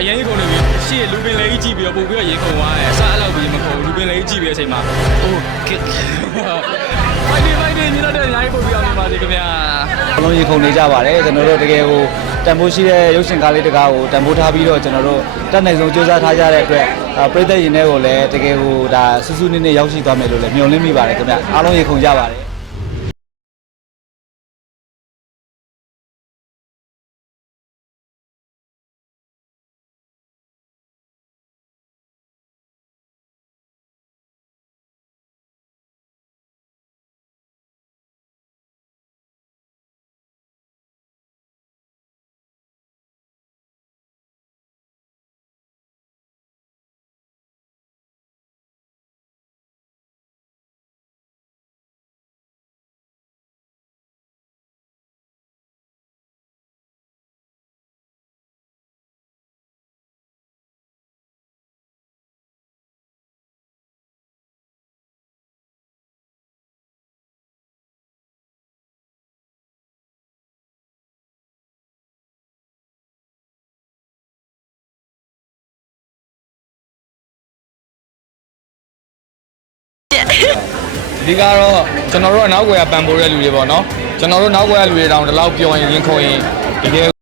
အရင်ကုန်နေပြီရှေ့လူပင်လေးကြီးကြည့်ပြီးတော့ပို့ပြီးတော့ရေကုန်သွားတယ်အစအဲ့လောက်ပြီးမကုန်လူပင်လေးကြီးပြီးတဲ့အချိန်မှာအိုးဖိုင်ဒီညီလာတဲ့အများကြီးပို့ပြီးအောင်နေပါသေးခင်ဗျာအလုံးရေခုန်နေကြပါတယ်ကျွန်တော်တို့တကယ်ကိုတန်ဖိုးရှိတဲ့ရုပ်ရှင်ကားလေးတကားကိုတန်ဖိုးထားပြီးတော့ကျွန်တော်တို့တက်နိုင်ဆုံးစူးစမ်းထားကြတဲ့အတွက်ပြည်သက်ရင်တွေကိုလည်းတကယ်ကိုဒါစူးစူးနည်းနည်းရောက်ရှိသွားမယ်လို့လည်းမျှော်လင့်မိပါတယ်ခင်ဗျအားလုံးရေခုန်ကြပါတယ်ဒီကတော့ကျွန်တော်တို့အနောက်ကွယ်ကပံပိုးတဲ့လူတွေပေါ့နော်ကျွန်တော်တို့နောက်ကွယ်ကလူတွေတောင်ဒီလောက်ပြောရင်ရင်ခုန်ရင်တကယ်